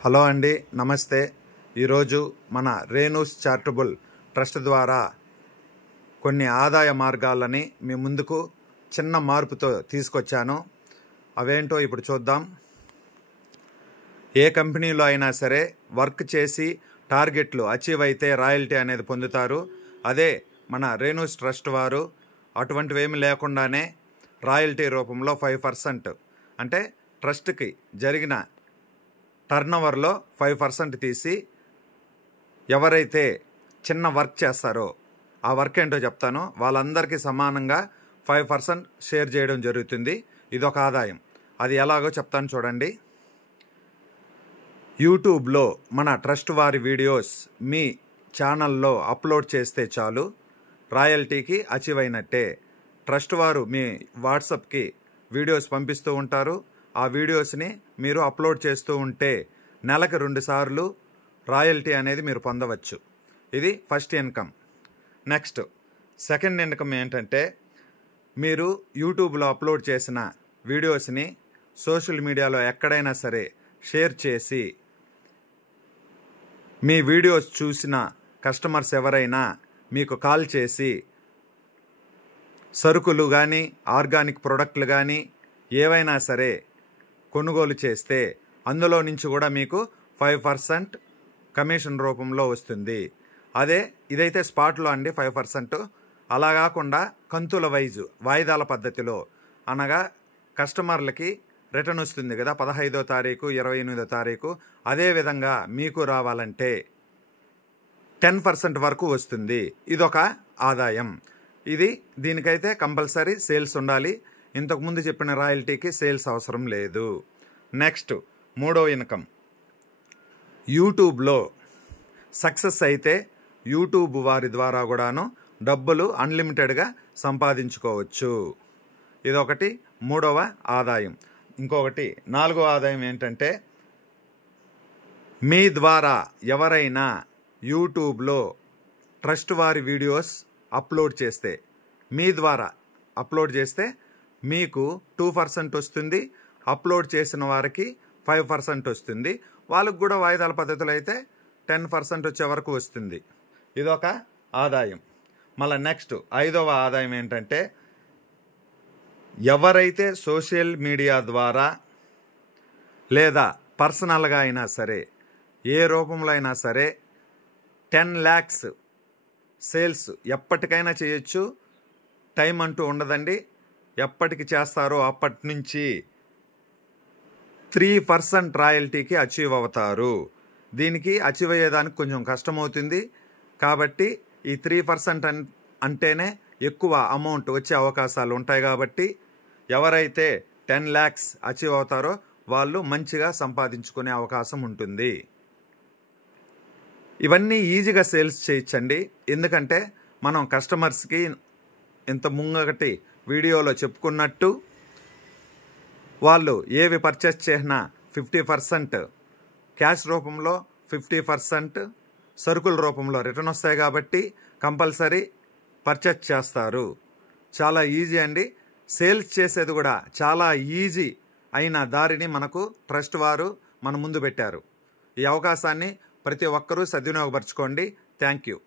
Hello అండి, నమస్తే. ఈరోజు మన రేణూస్ చారిటబుల్ ట్రస్ట్ ద్వారా కొన్ని ఆదాయ మార్గాలని మీ ముందుకు చిన్న మార్పుతో తీసుకొచ్చాను. అవేంటో ఇప్పుడు చూద్దాం. ఏ కంపెనీలో అయినా సరే వర్క్ చేసి టార్గెట్లు అచీవ్ అయితే రాయల్టీ అనేది పొందుతారు. అదే మన రేణూస్ ట్రస్ట్ వారు అటువంటివేమీ లేకుండానే రాయల్టీ రూపంలో 5% అంటే ట్రస్ట్కి జరిగిన టర్నోవర్లో 5% తీసి ఎవరైతే చిన్న వర్క్ చేస్తారో ఆ వర్క్ ఏంటో చెప్తాను, వాళ్ళందరికీ సమానంగా 5% షేర్ చేయడం జరుగుతుంది. ఇదొక ఆదాయం. అది ఎలాగో చెప్తాను చూడండి. యూట్యూబ్లో మన ట్రస్ట్ వారి వీడియోస్ మీ ఛానల్లో అప్లోడ్ చేస్తే చాలు, రాయల్టీకి అచీవ్ అయినట్టే. ట్రస్ట్ వారు మీ వాట్సాప్కి వీడియోస్ పంపిస్తూ ఉంటారు. ఆ వీడియోస్ని మీరు అప్లోడ్ చేస్తూ ఉంటే నెలకు 2 సార్లు రాయల్టీ అనేది మీరు పొందవచ్చు. ఇది first income. Next second income ఏంటంటే, మీరు యూట్యూబ్లో అప్లోడ్ చేసిన వీడియోస్ని సోషల్ మీడియాలో ఎక్కడైనా సరే షేర్ చేసి మీ వీడియోస్ చూసిన కస్టమర్స్ ఎవరైనా మీకు కాల్ చేసి సరుకులు కానీ ఆర్గానిక్ ప్రోడక్ట్లు కానీ ఏవైనా సరే కొనుగోలు చేస్తే అందులో నుంచి కూడా మీకు 5% కమిషన్ రూపంలో వస్తుంది. అదే ఇదైతే స్పాట్లో అండి 5%. అలా కాకుండా కంతుల వైజు వాయిదాల పద్ధతిలో, అనగా కస్టమర్లకి రిటర్న్ వస్తుంది కదా 15వ తారీఖు 28వ తారీఖు, అదేవిధంగా మీకు రావాలంటే 10% వరకు వస్తుంది. ఇదొక ఆదాయం. దీనికైతే కంపల్సరీ సేల్స్ ఉండాలి. ఇంతకుముందు చెప్పిన రాయల్టీకి సేల్స్ అవసరం లేదు. నెక్స్ట్ మూడో ఇన్కమ్. యూట్యూబ్లో సక్సెస్ అయితే యూట్యూబ్ వారి ద్వారా కూడాను డబ్బులు అన్లిమిటెడ్గా సంపాదించుకోవచ్చు. ఇదొకటి మూడవ ఆదాయం. ఇంకొకటి నాలుగో ఆదాయం ఏంటంటే, మీ ద్వారా ఎవరైనా యూట్యూబ్లో ట్రస్ట్ వారి వీడియోస్ అప్లోడ్ చేస్తే, మీ ద్వారా అప్లోడ్ చేస్తే మీకు 2% వస్తుంది. అప్లోడ్ చేసిన వారికి 5% వస్తుంది. వాళ్ళకు కూడా వాయిదాల పద్ధతులు అయితే 10% వచ్చే వరకు వస్తుంది. ఇదొక ఆదాయం. మళ్ళీ నెక్స్ట్ ఐదవ ఆదాయం ఏంటంటే, ఎవరైతే సోషల్ మీడియా ద్వారా లేదా పర్సనల్గా అయినా సరే ఏ రూపంలో అయినా సరే 10 lakhs సేల్స్ ఎప్పటికైనా చేయొచ్చు. టైం అంటూ ఉండదండి. ఎప్పటికి చేస్తారో అప్పటి నుంచి 3% రాయల్టీకి అచీవ్ అవుతారు. దీనికి అచీవ్ అయ్యేదానికి కొంచెం కష్టమవుతుంది. కాబట్టి ఈ 3% అంటేనే ఎక్కువ అమౌంట్ వచ్చే అవకాశాలు ఉంటాయి. కాబట్టి ఎవరైతే 10 lakhs అచీవ్ అవుతారో వాళ్ళు మంచిగా సంపాదించుకునే అవకాశం ఉంటుంది. ఇవన్నీ ఈజీగా సేల్స్ చేయొచ్చండి. ఎందుకంటే మనం కస్టమర్స్కి ఇంత ముంగటి వీడియోలో చెప్పుకున్నట్టు వాళ్ళు ఏవి పర్చేస్ చేసినా 50% క్యాష్ రూపంలో, 50% సరుకుల రూపంలో రిటర్న్ వస్తాయి. కాబట్టి కంపల్సరీ పర్చేస్ చేస్తారు. చాలా ఈజీ అండి. సేల్స్ చేసేది కూడా చాలా ఈజీ అయిన దారిని మనకు ట్రస్ట్ వారు మన ముందు పెట్టారు. ఈ అవకాశాన్ని ప్రతి ఒక్కరూ సద్వినియోగపరచుకోండి. Thank you.